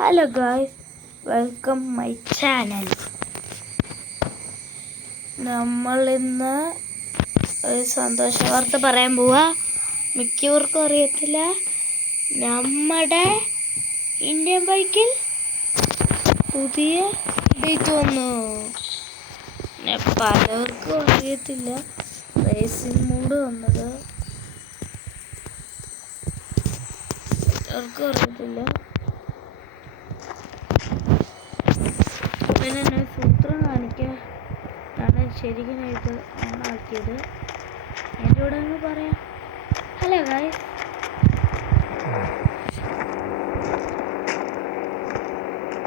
Hello guys, welcome my channel. നമ്മൾ ഇന്ന് ഒരു സന്തോഷ വാർത്ത പറയാൻ പോവാ. മിക്കവർക്കും അറിയത്തില്ല, നമ്മുടെ ഇന്ത്യൻ ബൈക്കിൽ പുതിയ അപ്ഡേറ്റ് വന്നു. പലർക്കും അറിയത്തില്ല റേസിംഗ് മോഡ് വന്നത്, പലർക്കും അറിയത്തില്ല. പിന്നെ ഞാൻ സൂത്രം കാണിക്കാൻ ശരിക്കും ഇത് ഓണാക്കിയത്. എൻ്റെ കൂടെ അങ്ങ് പറയാം. ഹലോ ഗായ്സ്,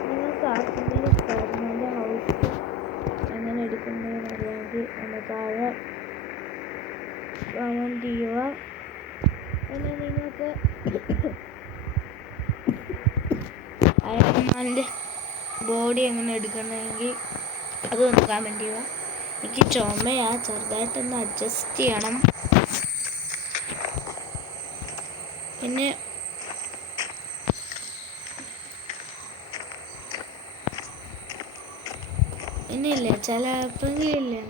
നിങ്ങൾക്ക് ആർക്കെങ്കിലും സ്പൈഡർമാൻ്റെ ഹൗസ് എങ്ങനെ എടുക്കുന്നതെന്ന് അറിയാമെങ്കിൽ ഒന്ന് താഴെ കമൻറ്റ് ചെയ്യുക. പിന്നെ നിങ്ങൾക്ക് അയൺമാൻ്റെ ബോഡി എങ്ങനെ എടുക്കണമെങ്കിൽ അതൊന്ന് കമൻറ്റ് ചെയ്യുക. എനിക്ക് ചുമയാ, ചെറുതായിട്ടൊന്ന് അഡ്ജസ്റ്റ് ചെയ്യണം. പിന്നെ ഇനിയില്ലേ, ചിലപ്പോഴെങ്കിലില്ലേ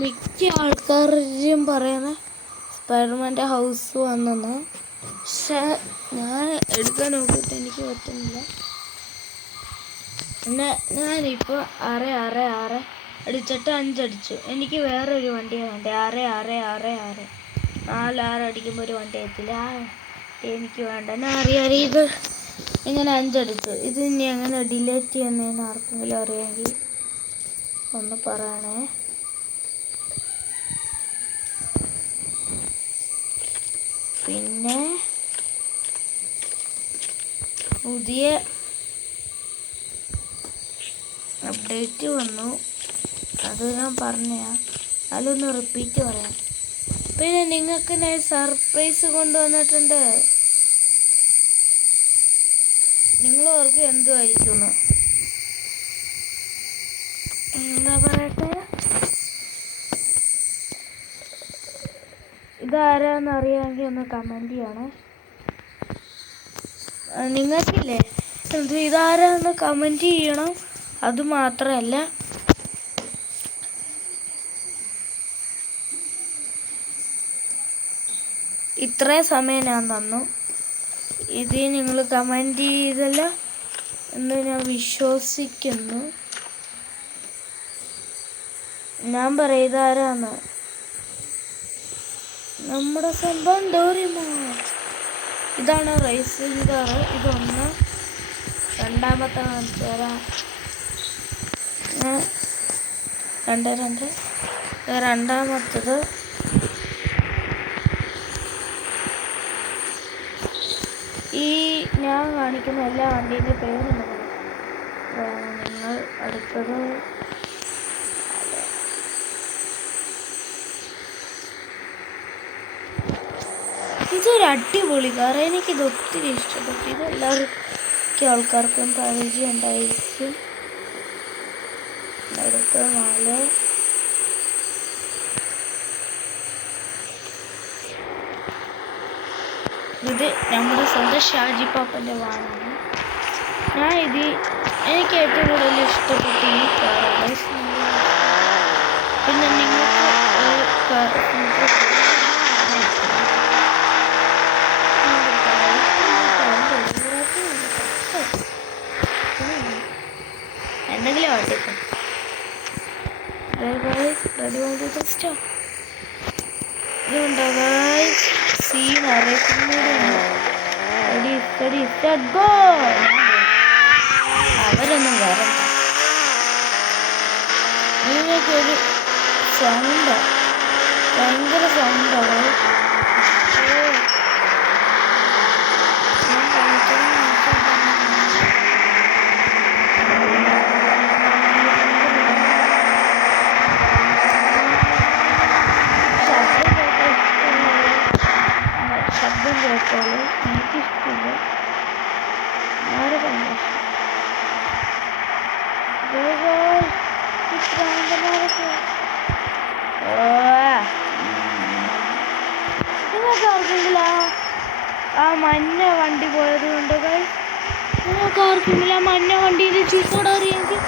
മിക്ക ആൾക്കാരും പറയുന്ന സ്പൈഡർമാൻ്റെ ഹൗസ് വന്നെന്ന്. പക്ഷെ ഞാൻ എടുക്കാൻ നോക്കിയിട്ട് എനിക്ക് പറ്റുന്നില്ല. പിന്നെ ഞാനിപ്പോൾ 6 അടിച്ചിട്ട് 5 അടിച്ചു. എനിക്ക് വേറൊരു വണ്ടിയാണ് വേണ്ടത്. 6 4 അടിക്കുമ്പോൾ ഒരു വണ്ടി എത്തില്ല. എനിക്ക് വേണ്ട. ഞാൻ അറിയാം ഇത് ഇങ്ങനെ 5 അടിച്ചു. ഇത് ഇനി എങ്ങനെ ഡിലേറ്റ് ചെയ്യുന്നതെന്ന് ആർക്കെങ്കിലും അറിയാമെങ്കിൽ ഒന്ന് പറയണേ. പിന്നെ പുതിയ അപ്ഡേറ്റ് വന്നു, അത് ഞാൻ പറഞ്ഞാ, അതൊന്ന് റിപ്പീറ്റ് പറയാം. പിന്നെ നിങ്ങൾക്ക് ഞാൻ സർപ്രൈസ് കൊണ്ടുവന്നിട്ടുണ്ട്. നിങ്ങൾ ഓർക്കും എന്തുമായിരിക്കും എന്താ പറയട്ടെ, ഇതാരാന്ന് അറിയാമെങ്കിൽ ഒന്ന് കമൻറ്റ് ചെയ്യണേ. നിങ്ങൾക്കില്ലേ ഇതാരാന്ന് കമൻറ്റ് ചെയ്യണം. അതുമാത്രമല്ല, ഇത്രയും സമയം ഞാൻ തന്നു. ഇത് നിങ്ങൾ കമൻറ്റ് ചെയ്തല്ല എന്ന് ഞാൻ വിശ്വസിക്കുന്നു. ഞാൻ പറയും ഇതാരാന്ന്. നമ്മുടെ സ്വന്തം ഡോറിമോൻ. ഇതാണ് റേസിംഗ് കാറ്. ഇതൊന്ന്. രണ്ടാമത്തെ കാണിച്ചു തരാം. 2 രണ്ടാമത്തത് ഈ ഞാൻ കാണിക്കുന്ന എല്ലാ വണ്ടീൻ്റെ പേരുണ്ട്. നിങ്ങൾ അടുത്തത് ഇതൊരു അടിപൊളി കാർ. എനിക്കിത് ഒത്തിരി ഇഷ്ടപ്പെട്ടു. ഇത് എല്ലാവർക്കും ആൾക്കാർക്കും പരിചയം ഉണ്ടായിരിക്കും. അടുത്ത 4 ഇത് നമ്മുടെ സ്വന്തം ഷാജി പാപ്പൻ്റെ വാനാണ്. എനിക്ക് ഏറ്റവും കൂടുതൽ ഇഷ്ടപ്പെട്ട ഈ കാറാണ്. പിന്നെ നിങ്ങൾക്ക് എന്തെങ്കിലും ആവട്ടെ. ഇതുണ്ടോ സീൻ അവരൊന്നും വരണ്ട. നിങ്ങൾക്കൊരു സൗണ്ടാ, ഭയങ്കര സൗണ്ടാണ്. ശബ്ദം കേട്ടോളൂ, എനിക്കിഷ്ടമില്ല. ആരെ പറഞ്ഞു നിങ്ങൾക്ക് ആർക്കെങ്കിലും ആ മഞ്ഞ വണ്ടി പോയത് കൊണ്ട് നിങ്ങൾക്ക് ആർക്കെങ്കിലും ആ മഞ്ഞ വണ്ടിയിൽ ചീക്കോട് അറിയാമെങ്കിൽ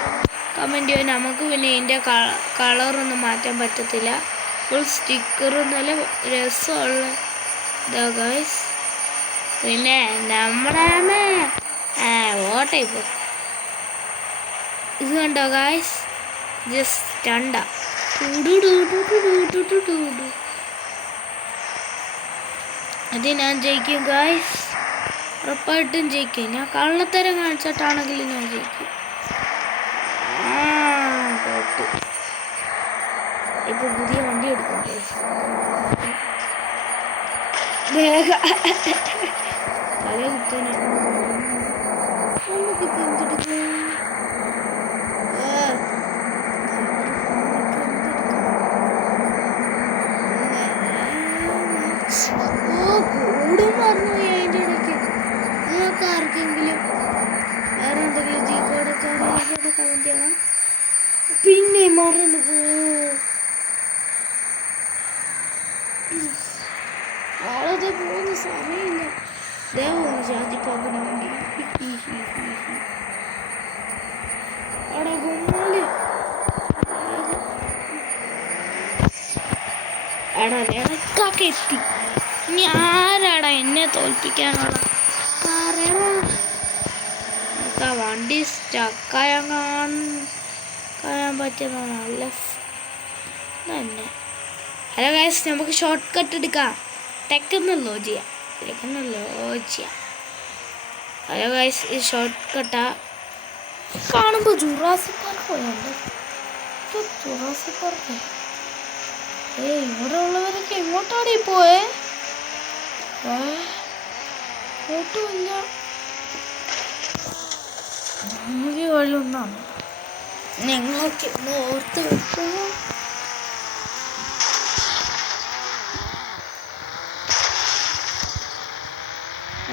കമൻറ്റ് ചെയ്യുക. നമുക്ക് പിന്നെ ഇതിൻ്റെ കളറൊന്നും മാറ്റാൻ പറ്റത്തില്ല. ഫുൾ സ്റ്റിക്കറും നല്ല രസമുള്ള ഇതാ ഗൈസ്. പിന്നെ നമ്മുടെ ഓട്ടയിപ്പോൾ ഇത് കണ്ടോ ഗൈസ്, ജസ്റ്റ് രണ്ടാ അത് ഞാൻ ജയിക്കും ഗൈസ്, ഉറപ്പായിട്ടും ജയിക്കും. ഞാൻ കള്ളത്തരം കാണിച്ചിട്ടാണെങ്കിലും ഞാൻ ജയിക്കും. ഇപ്പൊ പുതിയ വണ്ടി എടുക്കാം ഗൈസ്. തല കുത്താനാണ് നമുക്കിപ്പോൾ എന്തെടുക്കും? കൂടും പറഞ്ഞു പോയി അതിൻ്റെ ഇടയ്ക്ക്. നിങ്ങൾക്ക് ആർക്കെങ്കിലും വേറെ എന്തെങ്കിലും ജീക്കോടൊക്കെ കമൻറ്റ് ചെയ്യണം. പിന്നെ മറന്നു പോ ആളത് പോകുന്ന സമയമില്ല. ദേവന്ന് ഷാജിപ്പാപ്പന് വേണ്ടി അവിടെ കൊന്നാല് എടാ നിനക്കൊക്കെ എത്തി. ഇനി ആരാടാ എന്നെ തോൽപ്പിക്കാനുള്ള? നമുക്ക് ആ വണ്ടി സ്റ്റക്കായാൻ പറ്റുന്ന നല്ല തന്നെ. ഹലോ ഗൈസ്, നമുക്ക് ഷോർട്ട് കട്ട് എടുക്കാം. ടെക്കെന്നല്ലോ ചെയ്യാം. ഹലോ ഗൈസ്, ഈ ഷോർട്ട് കട്ടാ കാണുമ്പോൾ ജുറാസിക് പാർക്ക് പോയുണ്ട്. ജുറാസിക് പാർക്ക് ഇവിടെ ഉള്ളവരൊക്കെ എങ്ങോട്ടാണ് ഈ പോയേ? ഒട്ടുമില്ല. നമുക്ക് വഴി ഒന്നാണ്. ഞങ്ങളൊക്കെ ഒന്ന് ഓർത്ത് വെക്കുന്നു.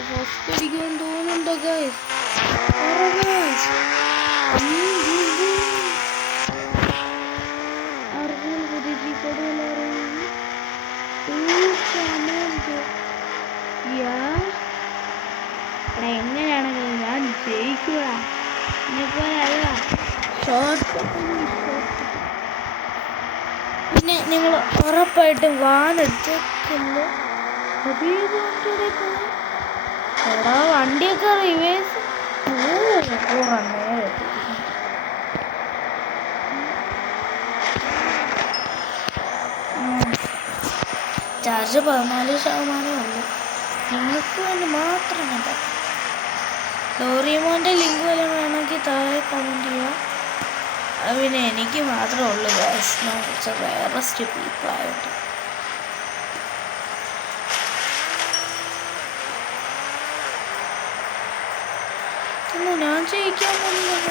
ഫസ്റ്റ് അടിക്കുമെന്ന് തോന്നുന്നുണ്ടോ ഗൈസ്? എങ്ങനെയാണെങ്കിലും ഞാൻ ജയിക്കുക. എന്നെപ്പോലെയല്ല പിന്നെ നിങ്ങൾ ഉറപ്പായിട്ടും വാനെടുത്തില്ല. വണ്ടിയൊക്കെ റിവേഴ്സ് ചാർജ് 14% നിങ്ങൾക്ക് വേണ്ടി മാത്രം ഞാൻ പറയാം. ഡോറിമോൻ്റെ ലിങ്ക് വല്ലതും വേണമെങ്കിൽ താഴെ കമൻറ്റ് ചെയ്യുക. പിന്നെ എനിക്ക് മാത്രമേ ഉള്ളൂ ഗൈസ്, ഞാൻ കുറച്ച് റയറസ്റ്റ് പീപ്പിളായിട്ട്. ഞാൻ ജയിക്കാൻ പോകുന്നില്ല.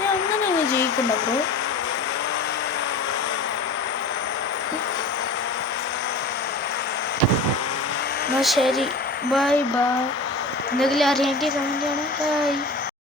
ഞാൻ അങ്ങനെ അങ്ങ് ജയിക്കണ്ട ബ്രോ. എന്നാ ശരി, ബൈ ബൈ. എന്തെങ്കിലും അറിയാമെങ്കിൽ കമൻറ്റ് ചെയ്യണം. ബൈ.